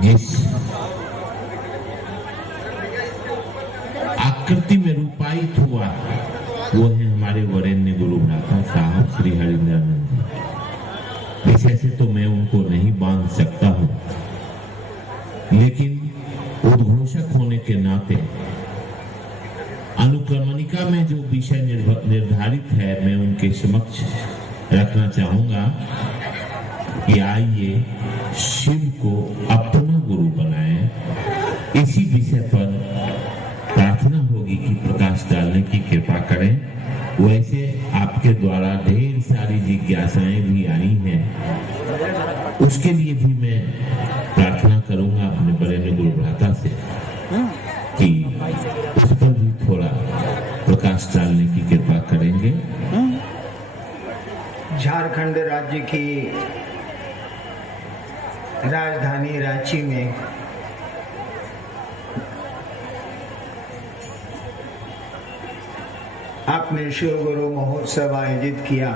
जिस आकृति में रूपायित हुआ वो है हमारे वरेण्य गुरु भ्राता साहब श्री हरिंद्रानंद जी। विषय से तो मैं उनको नहीं बांध सकता हूं, लेकिन उद्घोषक होने के नाते अनुक्रमणिका में जो विषय निर्धारित है मैं उनके समक्ष रखना चाहूंगा कि आइए शिव को अपना गुरु बनाएं। इसी विषय पर प्रार्थना होगी कि प्रकाश डालने की कृपा करें। वैसे आपके द्वारा ढेर सारी जिज्ञासाएं भी आई हैं, उसके लिए भी मैं प्रार्थना करूंगा अपने बड़े गुरु भ्राता से कि उस पर भी थोड़ा प्रकाश डालने की कृपा करेंगे। झारखंड राज्य की राजधानी रांची में आपने शिव गुरु महोत्सव आयोजित किया।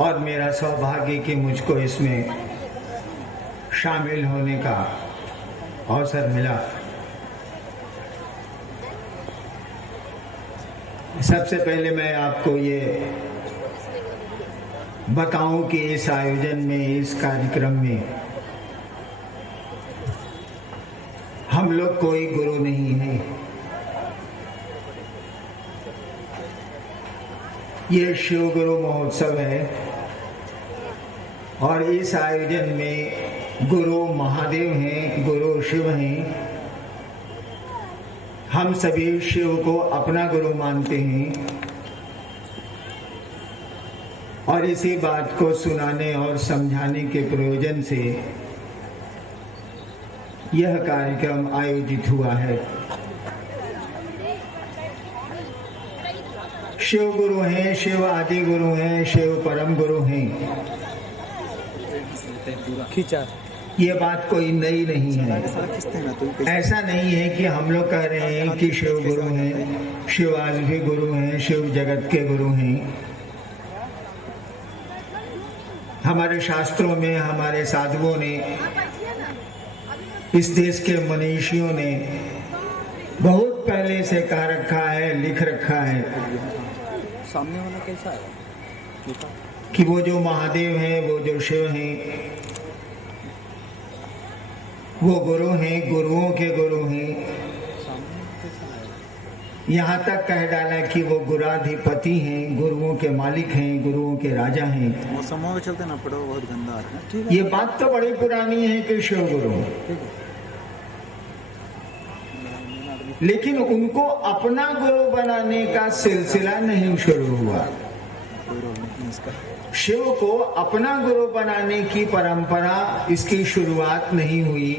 और मेरा सौभाग्य कि मुझको इसमें शामिल होने का अवसर मिला। सबसे पहले मैं आपको ये बताऊं कि इस आयोजन में, इस कार्यक्रम में हम लोग कोई गुरु नहीं है। ये शिव गुरु महोत्सव है और इस आयोजन में गुरु महादेव हैं, गुरु शिव हैं। हम सभी शिव को अपना गुरु मानते हैं और इसी बात को सुनाने और समझाने के प्रयोजन से यह कार्यक्रम आयोजित हुआ है। शिव गुरु हैं, शिव आदि गुरु हैं, शिव परम गुरु हैं। ये बात कोई नई नहीं है। ऐसा नहीं है कि हम लोग कह रहे हैं कि शिव गुरु हैं, शिव आज भी गुरु हैं, शिव जगत के गुरु हैं। हमारे शास्त्रों में, हमारे साधुओं ने, इस देश के मनीषियों ने बहुत पहले से कह रखा है, लिख रखा है सामने वाला कैसा है कि वो जो महादेव हैं, वो जो शिव हैं, वो गुरु हैं, गुरुओं के गुरु हैं। यहाँ तक कह डाला कि वो गुराधिपति हैं, गुरुओं के मालिक हैं, गुरुओं के राजा हैं। मौसमों में चलते ना पड़ो, बहुत गंदा आ रहा है। ये बात तो बड़ी पुरानी है कि शिव गुरु, लेकिन उनको अपना गुरु बनाने का सिलसिला नहीं शुरू हुआ। शिव को अपना गुरु बनाने की परंपरा, इसकी शुरुआत नहीं हुई।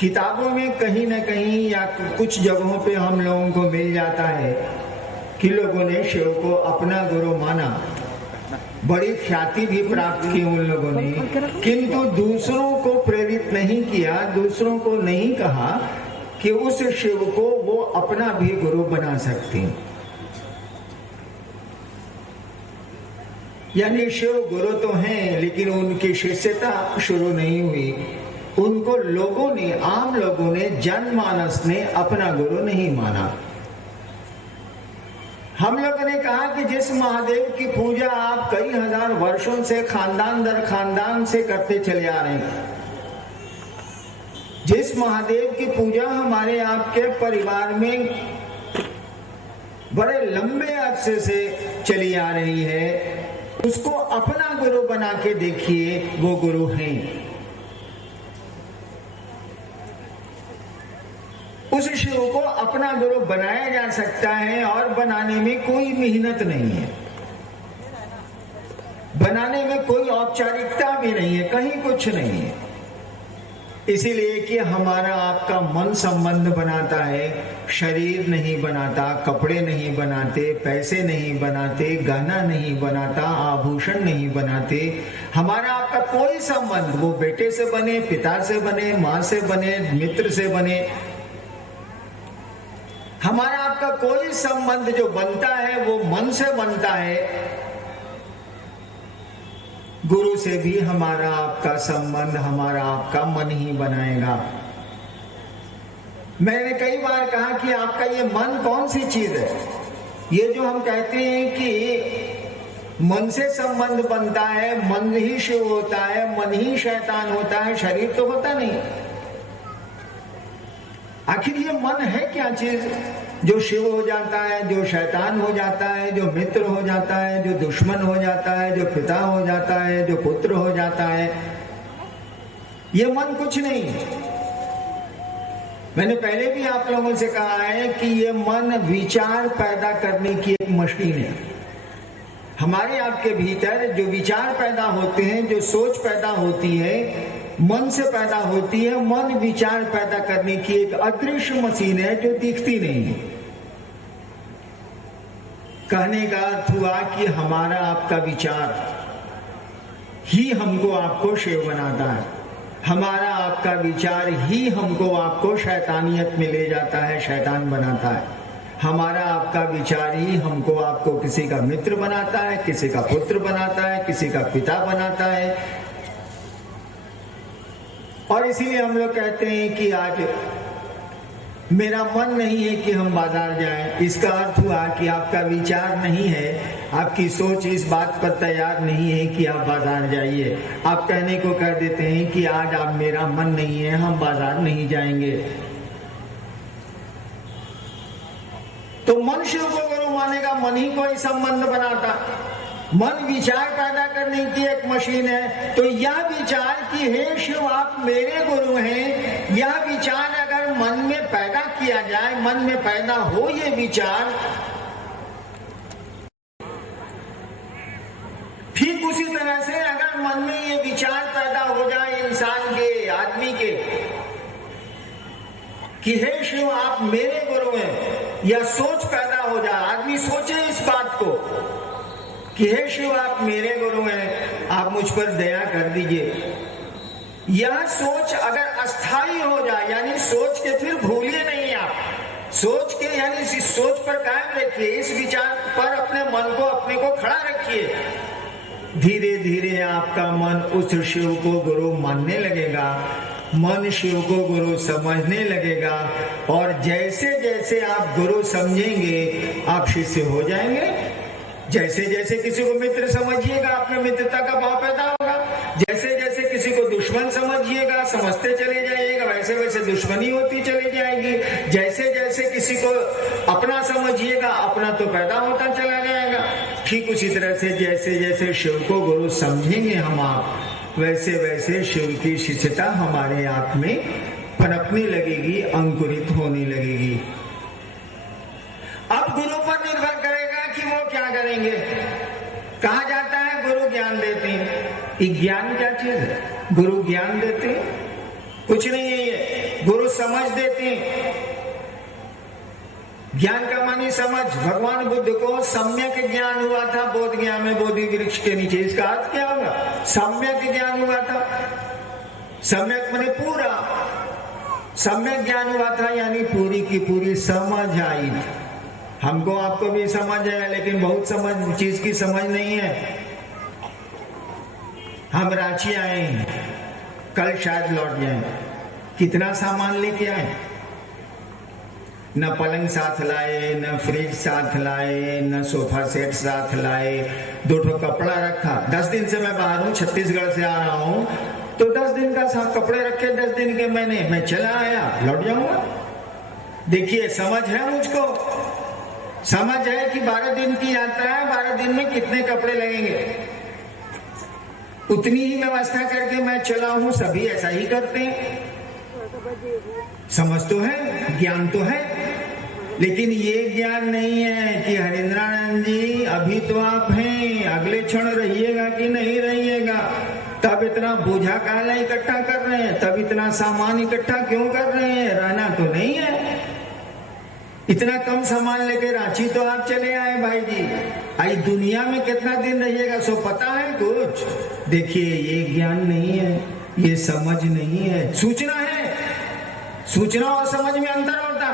किताबों में कहीं न कहीं या कुछ जगहों पे हम लोगों को मिल जाता है कि लोगों ने शिव को अपना गुरु माना, बड़ी ख्याति भी प्राप्त की उन लोगों ने, किंतु दूसरों को प्रेरित नहीं किया, दूसरों को नहीं कहा कि उस शिव को वो अपना भी गुरु बना सकते हैं। यानी शिव गुरु तो हैं, लेकिन उनकी शिष्यता शुरू नहीं हुई। उनको लोगों ने, आम लोगों ने, जनमानस ने अपना गुरु नहीं माना। हम लोगों ने कहा कि जिस महादेव की पूजा आप कई हजार वर्षों से खानदान दर खानदान से करते चले आ रहे हैं, जिस महादेव की पूजा हमारे आपके परिवार में बड़े लंबे अरसे से चली आ रही है, उसको अपना गुरु बना के देखिए, वो गुरु हैं। उस शिव को अपना गुरु बनाया जा सकता है और बनाने में कोई मेहनत नहीं है, बनाने में कोई औपचारिकता भी नहीं है, कहीं कुछ नहीं है। इसीलिए कि हमारा आपका मन संबंध बनाता है, शरीर नहीं बनाता, कपड़े नहीं बनाते, पैसे नहीं बनाते, गहना नहीं बनाता, आभूषण नहीं बनाते। हमारा आपका कोई संबंध, वो बेटे से बने, पिता से बने, माँ से बने, मित्र से बने, हमारा आपका आपका कोई संबंध जो बनता है वो मन से बनता है, गुरु से भी हमारा आपका संबंध हमारा आपका मन ही बनाएगा। मैंने कई बार कहा कि आपका ये मन कौन सी चीज है? ये जो हम कहते हैं कि मन से संबंध बनता है, मन ही शिव होता है, मन ही शैतान होता है, शरीर तो होता नहीं। आखिर ये मन है क्या चीज जो शिव हो जाता है, जो शैतान हो जाता है, जो मित्र हो जाता है, जो दुश्मन हो जाता है, जो पिता हो जाता है, जो पुत्र हो जाता है? ये मन कुछ नहीं। मैंने पहले भी आप लोगों से कहा है कि ये मन विचार पैदा करने की एक मशीन है। हमारे आपके भीतर जो विचार पैदा होते हैं, जो सोच पैदा होती है, मन से पैदा होती है। मन विचार पैदा करने की एक अदृश्य मशीन है जो दिखती नहीं है। कहने का अर्थ हुआ कि हमारा आपका विचार ही हमको आपको शिव बनाता है। हमारा आपका विचार ही हमको आपको शैतानियत में ले जाता है, शैतान बनाता है। हमारा आपका विचार ही हमको आपको किसी का मित्र बनाता है, किसी का पुत्र बनाता है, किसी का पिता बनाता है। और इसीलिए हम लोग कहते हैं कि आज मेरा मन नहीं है कि हम बाजार जाएं। इसका अर्थ हुआ कि आपका विचार नहीं है, आपकी सोच इस बात पर तैयार नहीं है कि आप बाजार जाइए। आप कहने को कह देते हैं कि आज आप मेरा मन नहीं है, हम बाजार नहीं जाएंगे। तो मन शिव को गुरु मानेगा, मन ही कोई संबंध बनाता। मन विचार पैदा करने की एक मशीन है। तो यह विचार कि हे शिव आप मेरे गुरु हैं, यह विचार अगर मन में पैदा किया जाए, मन में पैदा हो ये विचार, ठीक उसी तरह से अगर मन में ये विचार पैदा हो जाए इंसान के, आदमी के, कि हे शिव आप मेरे गुरु हैं, या सोच पैदा हो जाए, आदमी सोचे इस बात को कि हे शिव आप मेरे गुरु हैं, आप मुझ पर दया कर दीजिए। यह सोच अगर अस्थाई हो जाए, यानी सोच के फिर भूलिए नहीं, आप सोच के यानी इस सोच पर कायम रखिए, इस विचार पर अपने मन को, अपने को खड़ा रखिए। धीरे धीरे आपका मन उस शिव को गुरु मानने लगेगा, मन शिव को गुरु समझने लगेगा। और जैसे जैसे आप गुरु समझेंगे आप शिष्य हो जाएंगे। जैसे जैसे किसी को मित्र समझिएगा अपने मित्रता का भाव पैदा होगा। जैसे जैसे किसी को दुश्मन समझिएगा, समझते चले जाइएगा, वैसे वैसे दुश्मनी होती चली जाएगी। जैसे जैसे किसी को अपना समझिएगा, अपना तो पैदा होता चला जाएगा। ठीक उसी तरह से जैसे जैसे शिव को गुरु समझेंगे हम आप, वैसे वैसे शिव की शिष्यता हमारे आप में पनपने लगेगी, अंकुरित होने लगेगी। अब गुरु पर निर्भर करेगा कि वो क्या करेंगे। कहा जाता है गुरु ज्ञान देते हैं। ज्ञान क्या चीज है? गुरु ज्ञान देते हैं कुछ नहीं है ये, गुरु समझ देते हैं। ज्ञान का मानी समझ। भगवान बुद्ध को सम्यक ज्ञान हुआ था बोध ज्ञान में, बोधि वृक्ष के नीचे। इसका अर्थ क्या होगा? सम्यक ज्ञान हुआ था। सम्यक माने पूरा, सम्यक ज्ञान हुआ था यानी पूरी की पूरी समझ आई। हमको आपको भी समझ है, लेकिन बहुत समझ चीज की समझ नहीं है। हम रांची आए हैं, कल शायद लौट जाए। कितना सामान लेके आए? न पलंग साथ लाए, न फ्रिज साथ लाए, न सोफा सेट साथ लाए। 2 ठो कपड़ा रखा। 10 दिन से मैं बाहर हूँ, छत्तीसगढ़ से आ रहा हूँ, तो 10 दिन का साथ कपड़े रखे। 10 दिन के मैं चला आया, लौट जाऊंगा। देखिए समझ है मुझको, समझ है कि 12 दिन की यात्रा है, 12 दिन में कितने कपड़े लगेंगे, उतनी ही व्यवस्था करके मैं चला हूं। सभी ऐसा ही करते हैं। समझ तो है, ज्ञान तो है, लेकिन ये ज्ञान नहीं है कि हरिंद्रानंद जी अभी तो आप हैं, अगले क्षण रहिएगा कि नहीं रहिएगा। तब इतना बोझा काला इकट्ठा कर रहे हैं, तब इतना सामान इकट्ठा क्यों कर रहे हैं? रहना तो नहीं है। इतना कम सामान लेके रांची तो आप चले आए भाई जी। आई दुनिया में कितना दिन रहिएगा सो पता है कुछ? देखिए ये ज्ञान नहीं है, ये समझ नहीं है। सूचना है, सूचना और समझ में अंतर होता।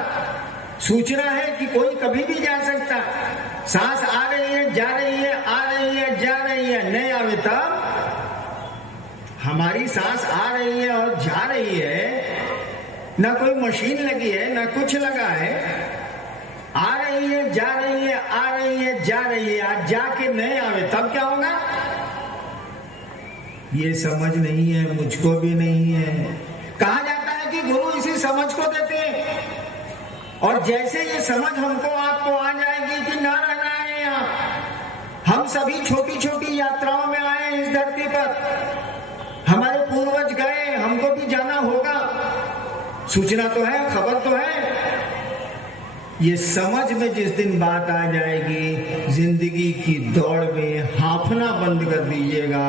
सूचना है कि कोई कभी भी जा सकता है। सांस आ रही है, जा रही है, आ रही है, जा रही है, नहीं आवे तब हमारी सांस आ रही है और जा रही है, ना कोई मशीन लगी है ना कुछ लगा है, आ रही है, जा रही है, आ रही है, जा रही है, आज जाके नहीं आवे तब क्या होगा? ये समझ नहीं है, मुझको भी नहीं है। कहा जाता है कि गुरु इसी समझ को देते हैं, और जैसे ये समझ हमको आपको आ जाएगी कि ना रहना है यहाँ, हम सभी छोटी छोटी यात्राओं में आए इस धरती पर, हमारे पूर्वज गए, हमको भी जाना होगा, सूचना तो है, खबर तो है। ये समझ में जिस दिन बात आ जाएगी, जिंदगी की दौड़ में हांफना बंद कर दीजिएगा,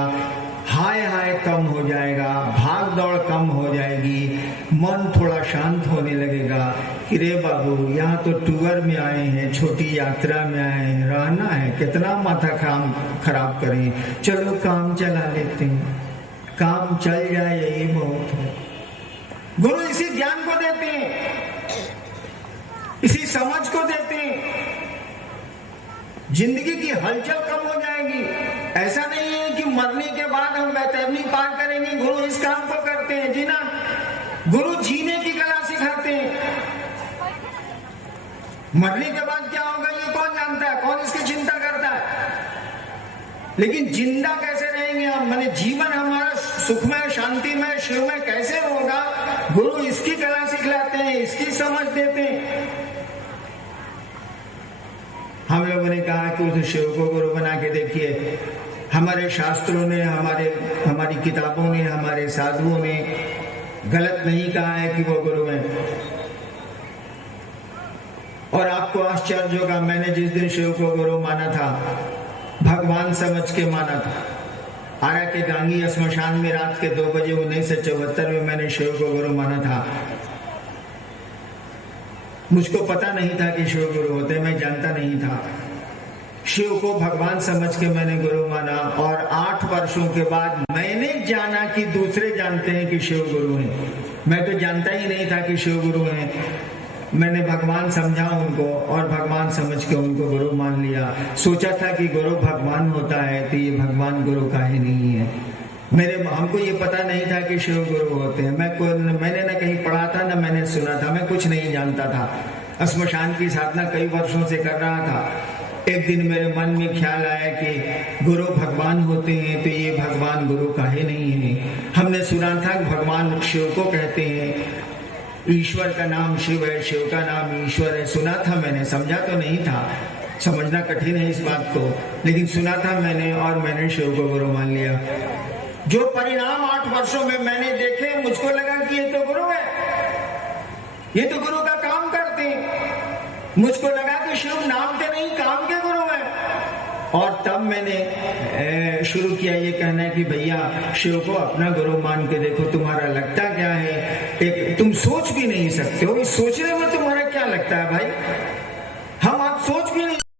हाय हाय कम हो जाएगा, भाग दौड़ कम हो जाएगी, मन थोड़ा शांत होने लगेगा कि रे बाबू यहाँ तो टूर में आए हैं, छोटी यात्रा में आए हैं, रहना है, कितना माथा खराब करें, चलो काम चला लेते हैं, काम चल जाए यही बहुत है। गुरु इसी ज्ञान को देते हैं, इसी समझ को देते हैं, जिंदगी की हलचल कम हो जाएगी। ऐसा नहीं है कि मरने के बाद हम बैतरनी पार करेंगे, गुरु इस काम को करते हैं जी ना। गुरु जीने की कला सिखाते हैं। मरने के बाद क्या होगा ये कौन जानता है, कौन इसकी चिंता करता है, लेकिन जिंदा कैसे रहेंगे हम, माने जीवन हमारा सुखमय, शांतिमय, शिवमय कैसे होगा, गुरु इसकी कला सिखलाते हैं, इसकी समझ देते हैं। हम लोगों ने कहा कि उस शिव को गुरु बना के देखिए। हमारे शास्त्रों ने, हमारी किताबों ने, हमारे साधुओं ने गलत नहीं कहा है कि वो गुरु हैं। और आपको आश्चर्य होगा, मैंने जिस दिन शिव को गुरु माना था, भगवान समझ के माना था। आरा के गांगी श्मशान में रात के 2 बजे 1974 में मैंने शिव को गुरु माना था। मुझको पता नहीं था कि शिव गुरु होते, मैं जानता नहीं था। शिव को भगवान समझ के मैंने गुरु माना, और 8 वर्षों के बाद मैंने जाना कि दूसरे जानते हैं कि शिव गुरु हैं। मैं तो जानता ही नहीं था कि शिव गुरु हैं। मैंने भगवान समझा उनको, और भगवान समझ के उनको गुरु मान लिया। सोचा था कि गुरु भगवान होता है, तो ये भगवान गुरु का ही नहीं है। हमको ये पता नहीं था कि शिव गुरु होते हैं। मैंने ना कहीं पढ़ा था, ना मैंने सुना था, मैं कुछ नहीं जानता था। श्मशान की साधना कई वर्षों से कर रहा था। एक दिन मेरे मन में ख्याल आया कि गुरु भगवान होते हैं, तो ये भगवान गुरु का ही नहीं है। हमने सुना था कि भगवान शिव को कहते हैं, ईश्वर का नाम शिव है, शिव का नाम ईश्वर है। सुना था मैंने, समझा तो नहीं था, समझना कठिन है इस बात को, लेकिन सुना था मैंने, और मैंने शिव को गुरु मान लिया। जो परिणाम 8 वर्षों में मैंने देखे, मुझको लगा कि ये तो गुरु है, ये तो गुरु का काम करते हैं। मुझको लगा कि शिव नाम के नहीं, काम के गुरु है। और तब मैंने शुरू किया ये कहना है कि भैया शिव को अपना गुरु मान के देखो, तुम्हारा लगता क्या है, एक तुम सोच भी नहीं सकते हो, इस सोचने में तुम्हारा क्या लगता है भाई।